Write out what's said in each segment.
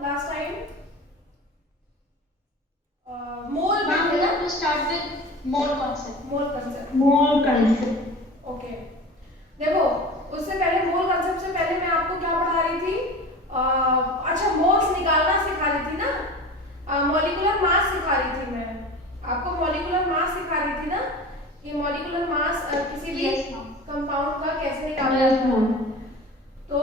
Last time? Mole to start with mole concept. Mole concept. Okay, देखो उससे पहले मोल concept से पहले मैं आपको क्या पढ़ा रही थी? अच्छा, मोल्स निकालना सिखा रही थी ना, मॉलिक्यूलर मास सिखा रही थी मैं आपको, मॉलिक्यूलर मास सिखा रही थी ना कि मॉलिक्यूलर मास किसी भी कंपाउंड का कैसे निकाला जाता है। तो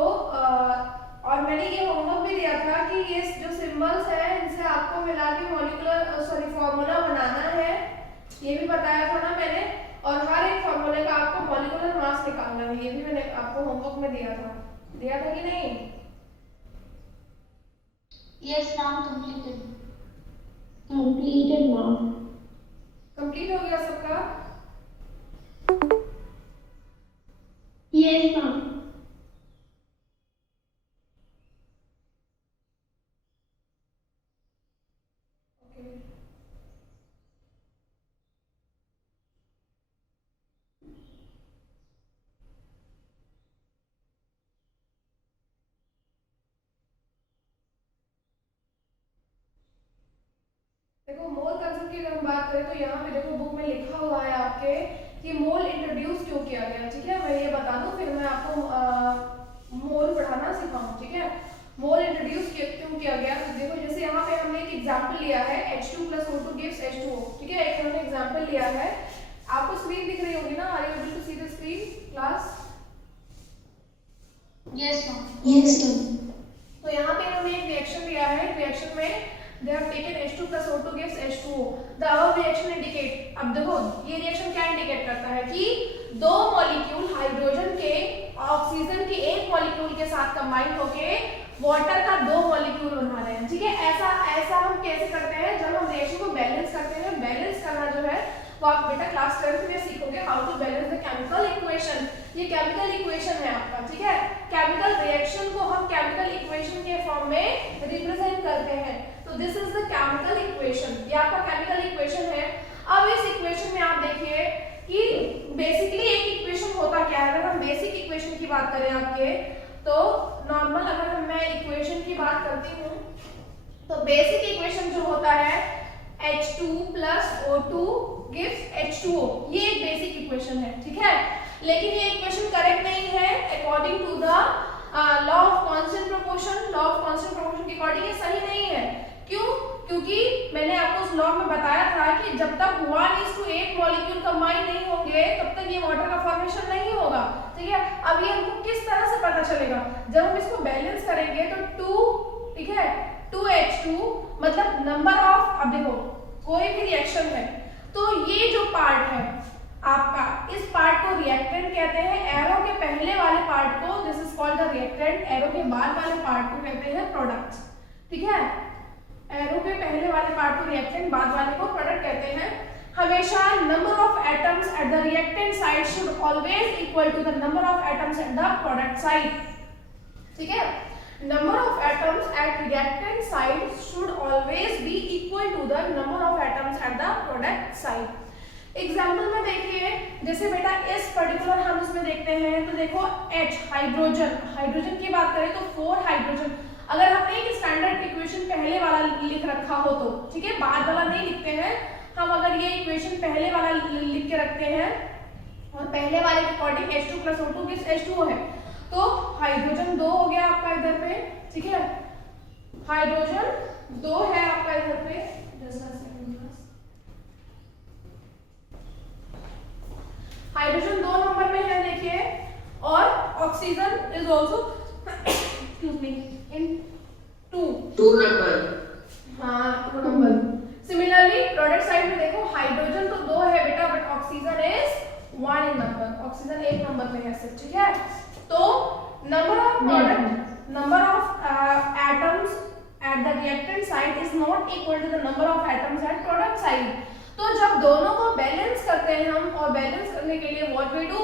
और मैंने ये होमवर्क भी दिया था कि ये जो सिंबल्स है इनसे आपको मिला के मॉलिक्यूलर फॉर्मूला बनाना है, ये भी बताया था ना मैंने। और हर एक फॉर्मूले का आपको मॉलिक्यूलर मास निकालना है, ये भी मैंने आपको होमवर्क में दिया था कि नहीं? Yes ma'am, completed ma'am. Complete हो गया सबका? Yes ma'am. देखो मोल कंसेप्ट की अगर हम बात करें तो यहाँ पे देखो बुक में लिखा हुआ है आपके कि मोल इंट्रोड्यूस क्यों किया गया, ठीक है? मैं ये बता दूं फिर मैं आपको मोल पढ़ाना सिखाऊं, ठीक है? मोल इंट्रोड्यूस क्यों किया गया, तो देखो जैसे यहाँ पे हमने एक एग्जांपल लिया है H2 + O2 gives H2O, ठीक है? एक हमने एग्जांपल लिया है, आपको स्क्रीन दिख रही होगी ना? Are you able to see the screen class? Yes ma'am. Yes ma'am. तो यहाँ पे हमने एक रिएक्शन लिया है, रिएक्शन में they have taken H2 + O2 gives H2O. The above reaction indicate, अब देखो ये रिएक्शन क्या इंडिकेट करता है कि दो मॉलिक्यूल हाइड्रोजन के ऑक्सीजन के एक मॉलिक्यूल के साथ कंबाइन होके वाटर का दो मॉलिक्यूल बना रहे हैं, ठीक है? ऐसा हम कैसे करते हैं? जब हम रिएक्शन को बैलेंस करते हैं। बैलेंस करना जो है वो आप बेटा क्लास 10th में सीखोगे, how to balance the chemical equation. ये केमिकल इक्वेशन है आपका, ठीक है? केमिकल रिएक्शन को हम केमिकल इक्वेशन के फॉर्म में रिप्रेजेंट करते हैं, तो this is the chemical equation, ये आपका केमिकल इक्वेशन है। अब इस इक्वेशन में आप देखिए कि बेसिकली एक इक्वेशन होता क्या है। अगर हम बेसिक इक्वेशन की बात करें आपके, तो नॉर्मल अगर मैं इक्वेशन की बात करती हूँ तो बेसिक इक्वेशन जो होता है H2 + O2 gives H2O, ये एक बेसिक इक्वेशन है, ठीक है? लेकिन ये इक्वेशन करेक्ट नहीं है according to the law of constant proportion. Law of constant proportion के अकॉर्डिंग ये सही नहीं है। क्यों? क्योंकि मैंने आपको उस लॉ में बताया था कि जब तक 1:8 मॉलिक्यूल कंबाइन नहीं होंगे तब तक ये वाटर का फॉर्मेशन नहीं होगा, ठीक है? अब ये हमको किस तरह से पता चलेगा? जब हम इसको बैलेंस करेंगे तो 2, ठीक है, 2H2 मतलब नंबर ऑफ, अब देखो कोई भी रिएक्शन है तो ये जो पार्ट है आपका, इस पार्ट को रिएक्टेंट कहते हैं। एरो के पहले वाले पार्ट को this is called the reactant, arrow के बाद वाले पार्ट को कहते हैं प्रोडक्ट, ठीक है? एरो के पहले वाले पार्ट को रिएक्टेंट, बाद वाले को प्रोडक्ट कहते हैं। हमेशा number of atoms at the reactant side should always equal to the number of atoms at the product side, ठीक है? Number of atoms at reactant side should always be equal to the number of atoms at the product side. Example में देखिए, जैसे बेटा इस particular हम इसमें देखते हैं तो देखो H हाइड्रोजन, हाइड्रोजन की बात करें तो 4 हाइड्रोजन। अगर हमने एक स्टैंडर्ड इक्वेशन पहले वाला लिख रखा हो तो, ठीक है, बाद वाला नहीं लिखते हैं हम। अगर ये इक्वेशन पहले वाला लिख के रखते हैं और पहले वाले के according H2 + O2 gives H2O है, तो हाइड्रोजन 2 हो गया आपका इधर पे, ठीक है? हाइड्रोजन 2 है आपका इधर पे, हाइड्रोजन 2 नंबर में है देखिए, और oxygen is also excuse me in 2 number, हाँ 2 नंबर। सिमिलरली प्रोडक्ट साइड में देखो हाइड्रोजन तो 2 है बेटा, but oxygen is 1 in number, oxygen 1 number में है सिर्फ, ठीक है? तो number of product, number of atoms at the reactant side is not equal to the number of atoms at product side. तो जब दोनों को बैलेंस करते हैं हम, और बैलेंस करने के लिए what we do,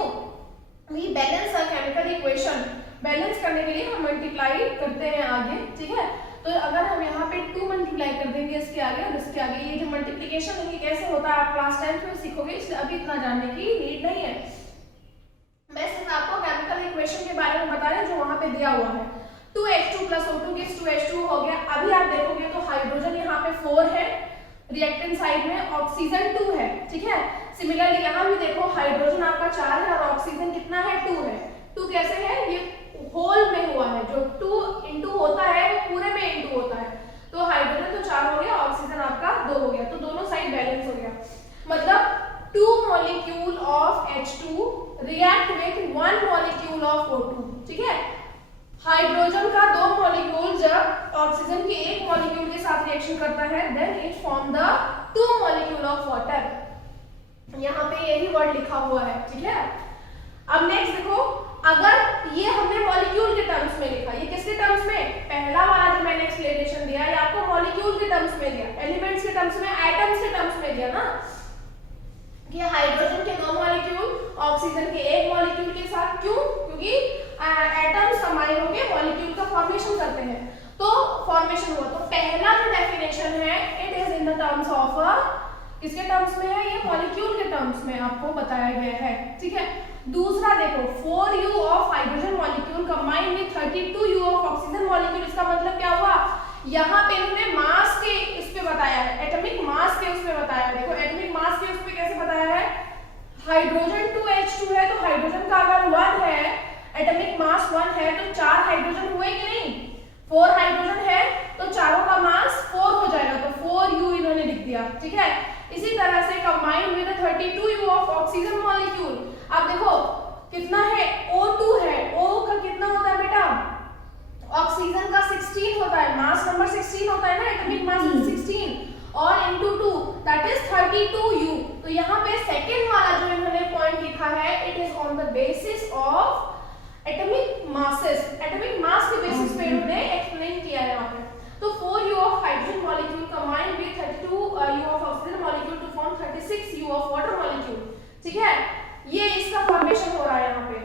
we balance a chemical equation. Balance करने के लिए हम मल्टीप्लाई करते हैं आगे, ठीक है? तो अगर हम यहाँ पे 2 मल्टीप्लाई कर देंगे इसके आगे और इसके आगे, ये जो मल्टीप्लिकेशन है ये कैसे होता है आप क्लास 10th में सीखोगे, इसलिए अभी इतना जानने की नीड नहीं है। मैं सिर्फ आपको केमिकल इक्वेशन के बारे में बता रही हूँ जो वहां पे दिया हुआ है। 2H2 + O2 gives 2H2 हो गया। अभी 4 है, रिएक्टेंट साइड में ऑक्सीजन 2 है, ठीक है। सिमिलरली यहाँ भी देखो हाइड्रोजन आपका 4 है और ऑक्सीजन कितना है 2 है। 2 कैसे है, ये होल में हुआ है, जो 2 इंटू होता है वो पूरे में इंटू होता है। तो हाइड्रोजन तो 4 हो गया, ऑक्सीजन आपका 2 हो गया, तो दोनों साइड बैलेंस हो गया। मतलब 2 molecule of H2 react with 1 molecule of O2, ठीक है। हाइड्रोजन का 2 मॉलिक्यूल जब ऑक्सीजन के 1 मॉलिक्यूल के साथ रिएक्शन करता है then it form the 2 molecule of water. यहाँ पे यही वर्ड लिखा हुआ है, ठीक है। अब नेक्स्ट देखो, अगर ये हमने मॉलिक्यूल के टर्म्स में लिखा, ये किसके टर्म्स में, पहला वाला जो मैंने एक्सप्लेनेशन दिया ये आपको मॉलिक्यूल के टर्म्स में दिया, एलिमेंट्स के टर्म्स में, एटम्स के टर्म्स में दिया ना, कि हाइड्रोजन के 2 मॉलिक्यूल ऑक्सीजन के 1 मॉलिक्यूल के साथ, क्यों, क्योंकि एटम्स कंबाइन होकर मॉलिक्यूल का फॉर्मेशन करते हैं, तो फॉर्मेशन हुआ। तो पहला जो डेफिनेशन है it is in the terms of, किसके टर्म्स में है, ये मॉलिक्यूल के टर्म्स में आपको बताया गया है, ठीक है। दूसरा देखो 4U of hydrogen molecule combined with 32U of oxygen molecule, इसका मतलब क्या हुआ, यहाँ पे इन्होंने मास के इस पे बताया है, एटॉमिक मास के उस पे बताया है। देखो एटॉमिक मास के उस पे कैसे बताया है, हाइड्रोजन 2H2 है तो हाइड्रोजन का अगर 1 है, एटॉमिक मास 1 है तो 4 हाइड्रोजन हुए कि नहीं, 4 हाइड्रोजन है तो चारों का मास 4 हो जाएगा, तो 4U इन्होंने लिख दिया, ठीक है। इसी तरह से combined with 32U of oxygen molecule, अब देखो कितना है, O2 है, O का कितना होता है बेटा, ऑक्सीजन का 16 होता है, मास नंबर 16 होता है ना, एटॉमिक मास 16 और इनटू 2 दैट इज 32U। तो यहाँ पे सेकंड वाला जो इन्होंने पॉइंट लिखा है it is on the basis of atomic masses, atomic mass के बेसिस पे इन्होंने एक्सप्लेन किया है यहाँ पे। तो 4U of hydrogen molecule combined with 32U of oxygen molecule to form 36U of water molecule, ठीक है। ये इसका फॉर्मेशन हो रहा है यहाँ पे।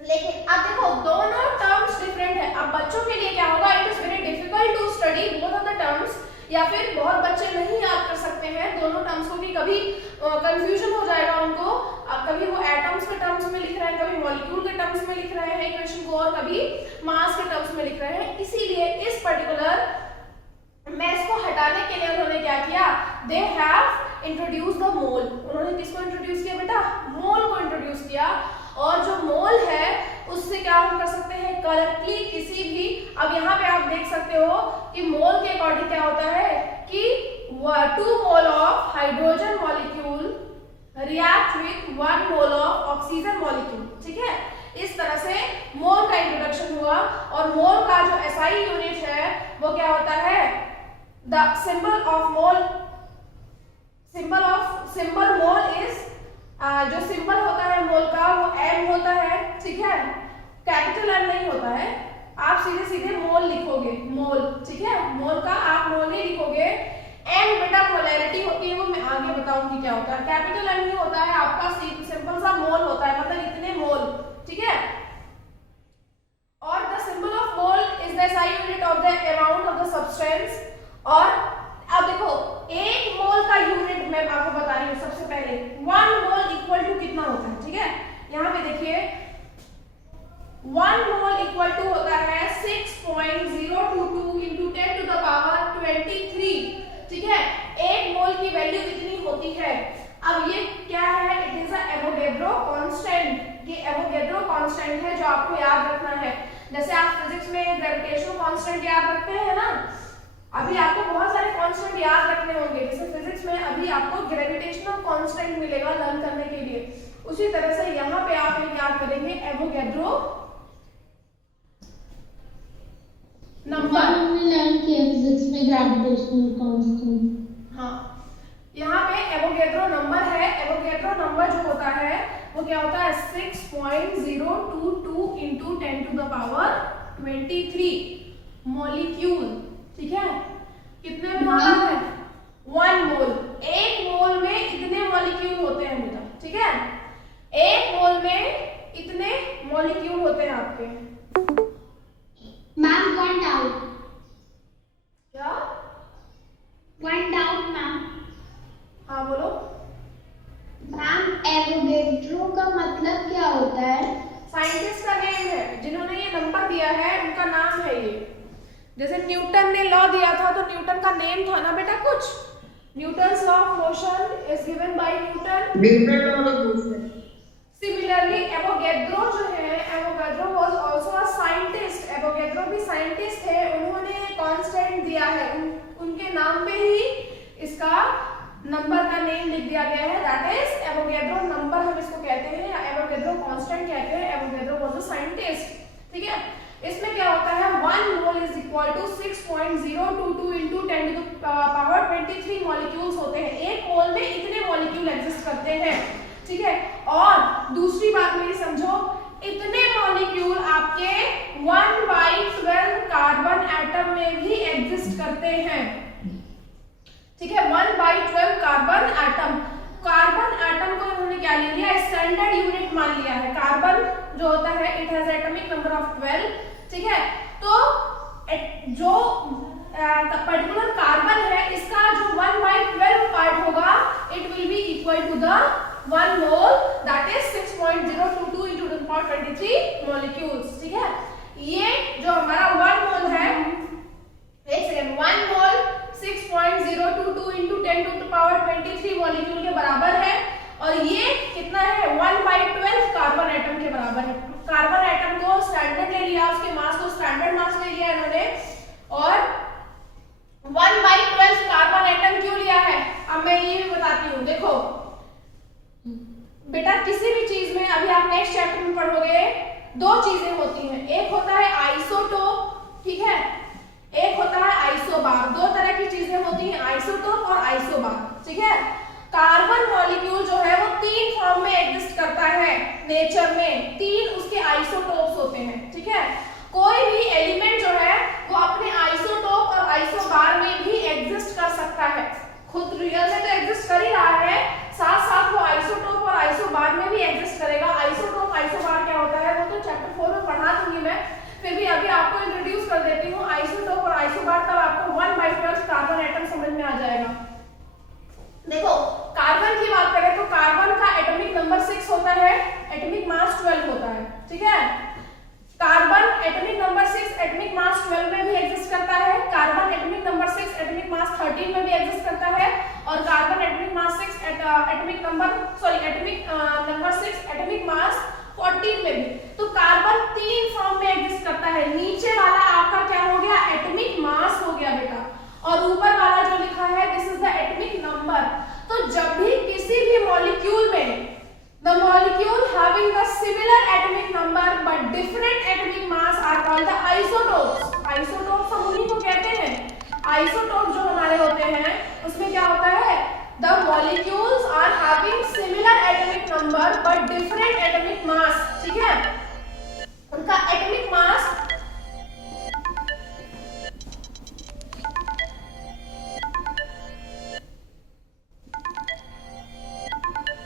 लेकिन अब देखो दोनों टर्म्स डिफरेंट है। अब बच्चों के लिए क्या होगा, it is very difficult to study both of the terms, या फिर बहुत बच्चे नहीं याद कर सकते हैं दोनों टर्म्स को, कि कभी कंफ्यूजन हो जाएगा उनको, कभी वो एटम्स के टर्म्स में लिख रहे हैं, कभी मॉलिक्यूल के टर्म्स में लिख रहे हैं इक्वेशन को, और कभी मास के टर्म्स में लिख रहे हैं। इसीलिए इस पर्टिकुलर मैथ्स को हटाने के लिए उन्होंने क्या किया, they have introduce the mole. उन्होंने किसको इंट्रोड्यूस किया बेटा, मोल को इंट्रोड्यूस किया। और जो मोल है उससे क्या हम कर सकते हैं, करेक्टली किसी भी, अब यहाँ पे आप देख सकते हो कि मोल के अकॉर्डिंग क्या होता है कि 2 mole of hydrogen molecule react with 1 mole of oxygen molecule, ठीक है। इस तरह से मोल का इंट्रोडक्शन हुआ। और मोल का जो SI यूनिट है वो क्या होता है, the symbol of mole, symbol mole is, जो सिंबल होता है मोल का वो M होता है, ठीक है, कैपिटल M नहीं होता है। आप सीधे सीधे मोल लिखोगे, मोल, ठीक है, मोल का आप मोल नहीं लिखोगे, M बेटा मोलैरिटी होती है, वो मैं आगे बताऊंगी क्या होता है। कैपिटल M नहीं होता है आपका, सिंपल सा मोल होता है, मतलब इतने मोल, ठीक है। और the symbol of mole is the SI unit of the amount of the substance. और अब देखो 1 मोल का यूनिट मैं आपको बता रही हूँ सबसे पहले, 1 मोल इक्वल टू कितना होता है, ठीक है। यहाँ पे देखिए 1 मोल इक्वल टू होता है 6.022 इंटू 10 टू द पावर 23, ठीक है। 1 मोल की वैल्यू कितनी होती है, अब ये क्या है, इट इज एवोगैड्रो कांस्टेंट। ये एवोगैड्रो कांस्टेंट है जो आपको याद रखना है। जैसे आप फिजिक्स में ग्रेविटेशनल कांस्टेंट याद रखते हैं ना, अभी आपको बहुत सारे कांस्टेंट याद रखने होंगे। जैसे फिजिक्स में अभी आपको ग्रेविटेशनल कांस्टेंट मिलेगा लर्न करने के लिए, उसी तरह से यहाँ पे आप याद करेंगे एवोगैड्रो नंबर। लर्न किया फिजिक्स में ग्रेविटेशनल कांस्टेंट। हाँ, यहाँ पे एवोगैड्रो नंबर है। एवोगैड्रो नंबर जो होता है वो क्या होता है, 6.022 into 10 to the power 23 molecule, ठीक है। कितने में आता है, 1 मोल। 1 मोल में इतने मॉलिक्यूल होते हैं बेटा, ठीक है। 1 मोल में इतने मॉलिक्यूल होते हैं आपके। मैम वन डाउट, क्या, वन डाउट मैम। हाँ बोलो। मैम एवोगैड्रो का मतलब क्या होता है? साइंटिस्ट का नेम है, जिन्होंने ये नंबर दिया है उनका नाम है ये। जैसे न्यूटन ने लॉ दिया था तो न्यूटन का नेम था ना बेटा कुछ, Newton's law of motion is given by Newton. Similarly Avogadro जो है, Avogadro was also a scientist, Avogadro भी साइंटिस्ट थे, उन्होंने कांस्टेंट दिया है, उनके नाम पे ही इसका नंबर का नेम लिख दिया गया है, दैट इज एवोगैड्रो नंबर हम इसको कहते हैं, या एवोगैड्रो कांस्टेंट कहते हैं। एवोगैड्रो वाज अ साइंटिस्ट, ठीक है। इसमें क्या होता है, 1 mole is equal to 6.022 into 10 to the power 23 molecules होते हैं। एक मोल में इतने मॉलिक्यूल एग्जिस्ट करते हैं, ठीक है। और दूसरी बात मेरी समझो, इतने मॉलिक्यूल आपके 1/12 कार्बन एटम में भी एग्जिस्ट करते हैं, ठीक है। 1/12 कार्बन एटम, कार्बन एटम को उन्होंने क्या ले लिया, स्टैंडर्ड यूनिट मान लिया है। कार्बन जो होता है it has atomic number of 12, ठीक है। तो जो पर्टिकुलर कार्बन है इसका जो 1/12 पार्ट होगा it will be equal to the 1 mole, that is 6.022 into 10 power 23 molecules, ठीक है। ये जो हमारा 1 मोल है, एक second, 1 mole 6.022 into 10 to the power 23 molecule के बराबर है, और ये कितना है, 1/12 कार्बन एटम के बराबर है। कार्बन एटम को स्टैंडर्ड ले लिया, उसके मास को स्टैंडर्ड मास ले लिया इन्होंने, और 1/12 कार्बन एटम क्यों लिया है, अब मैं ये भी बताती हूँ। देखो बेटा, किसी भी चीज में, अभी आप नेक्स्ट चैप्टर में पढ़ोगे, दो चीजें होती हैं, एक होता है आइसोटोप, ठीक है, एक होता है आइसोबार। दो तरह की चीजें होती हैं, आइसोटोप और आइसोबार, ठीक है। कार्बन मॉलिक्यूल जो है वो 3 फॉर्म में एग्जिस्ट करता है नेचर में, 3 उसके आइसोटोप्स होते हैं, ठीक है। कोई भी एलिमेंट जो है वो अपने आइसोटोप और आइसोबार में भी एग्जिस्ट कर सकता है, खुद रियल में तो एग्जिस्ट कर ही रहा है, साथ साथ वो आइसोटोप और आइसोबार में भी एग्जिस्ट करेगा। आइसोटोप आइसोबार क्या होता है वो तो चैप्टर 4 में पढ़ा दूंगी मैं, फिर भी अभी आपको इंट्रोड्यूस कर देती हूँ। आइसोटोप और आइसोबार तब आपको 1/12 कार्बन एटम समझ में आ जाएगा। देखो कार्बन की बात करें तो कार्बन का एटॉमिक नंबर 6 होता है, एटॉमिक मास 12 होता है, ठीक है। Carbon atomic number 6 atomic mass 12 में भी एग्जिस्ट करता है, carbon atomic number 6 atomic mass 13 में भी एग्जिस्ट करता है, और carbon atomic mass 6 atomic number 6 atomic mass 14 में भी। तो कार्बन 3 फॉर्म में एग्जिस्ट करता है, नीचे वाला आपका क्या हो गया, एटॉमिक मास हो गया बेटा, और ऊपर वाला जो लिखा है this is the atomic number. तो जब भी किसी भी मॉलिक्यूल में the molecule having the similar atomic number but different atomic mass are called the isotopes। isotopes हम उन्हीं को कहते हैं, isotopes जो हमारे होते हैं उसमें क्या होता है, the molecules are having similar atomic number but different atomic mass, ठीक है।